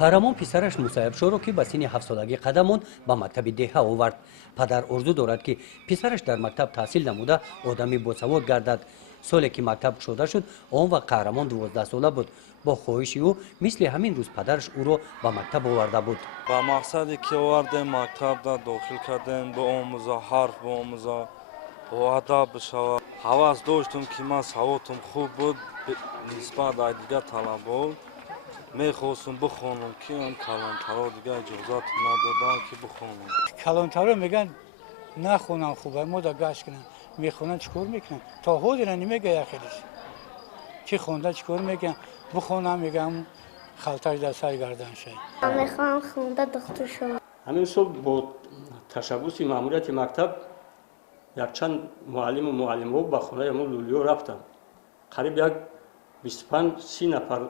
қаҳрамон писараш мусайябшоро ки ба синни 7 солагӣ қадамонд ба мактаби деҳа овард. Падар орзу дорад ки писараш дар мактаб таҳсил намуда одами босавод гардад. соле ки мактаб кушода шуд, он вақт қаҳрамон 12 сола буд. бо хоҳиши ӯ мисли ҳамин рӯз падараш ӯро ба мактаб оварда буд. ба мақсаде ки овардем мактабда дохил кардем, биомӯза, ҳарф биомӯза, бо адаб бишава. ҳавас доштум ки ман саводам хуб буд нисбат ба дигар талабо. мехостум бихонам ки ан калонтаро дигар иҷозат надоданд ки бихонам. Калонтаро меган нахонам хуба, мода гашт кунам. мехонам чикор мекунам. то ҳозира намегӯяд хелиш. ки хонда чикор мекунам? бихонам мегам халташ дар сар гардан шай. мехоҳам хонда доктор шавам. ҳамин сол бо ташаббуси маъмурияти мактаб якчанд муалlimу муаллимаҳо ба хонаи мо лӯлиё рафтам. қариб як 25-30 нафар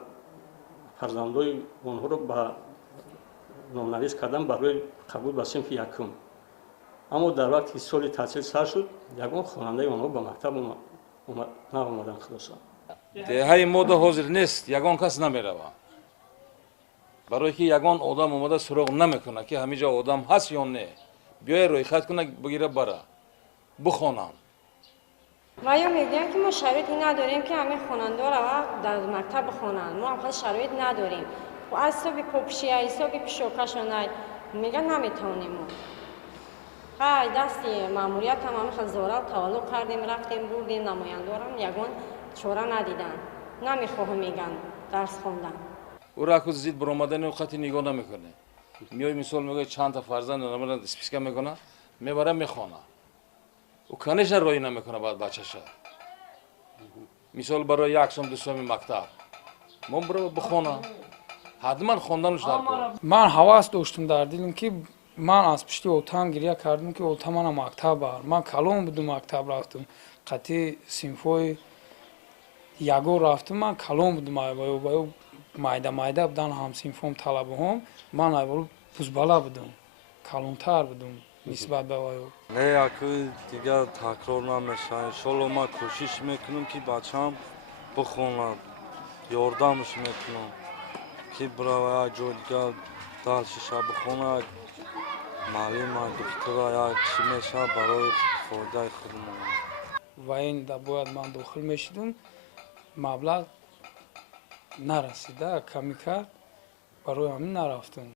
фарзандои онҳоро ба номнавис кардам барои қабул ба синфи якум. аммо дар вақти соли таҳсил сар шуд, ягон хонандаи онҳо ба мактаб наомаданд. хулоса деҳаи мода ҳозир нест, ягон кас намерава. барое ки ягон одам омада суроғ намекуна ки ҳамиҷа одам ҳаст ё не. биёя рӯйхат куна бигира бара бихонам. ва ё мегӯям ки мо шароити надорем ки ҳамин хонандора дар мактаб бихонанд. мо ҳам шароит надорем. аз ҳисоби попшия, ҳисоби пишокашонай мегӯям наметавонем. мо ҳай дасти маъмуриятам ҳамихел зорал таваллуд кардем, рафтем бурдем намояндорам, ягон чора надиданд. намехоҳам мегӯянд дарс хондан. ӯ раху зид баромадани овқати нигоҳ намекуне. миёй мисол мегӯяд чанд та фарзанд намара списка мекуна, мебара мехона. ӯ конечно роҳӣ намекуна баъд бачаша. мисол барои 1 сом 2 соми мактаб. мо биро бихона. ҳатман хондануш дар кор. ман ҳавас доштум дар дилам ки ман аз пишти отам гирья кардам ки ота мана мактаб бар. ман калон будум мактаб рафтум. қатъи синфҳои ягон рафтум, ман калон будум. айбаё майда будан ҳамсинфҳом талабаҳом. ман айбаро бузбала будум. калонтар будум нисбат ба ваё. не якӯи дигар такрор намешавад. иншолло ман кӯшиш мекунам ки бачаам бихонад. ёрдамаш мекунам ки бирава як ҷои дигар дарсиша бихонад. маълима духтура як чӣ мешавад барои фоидаи худмон. ва ин бояд ман дохил мешудум. маблағ нарасида ками кард, барои ҳамин нарафтум.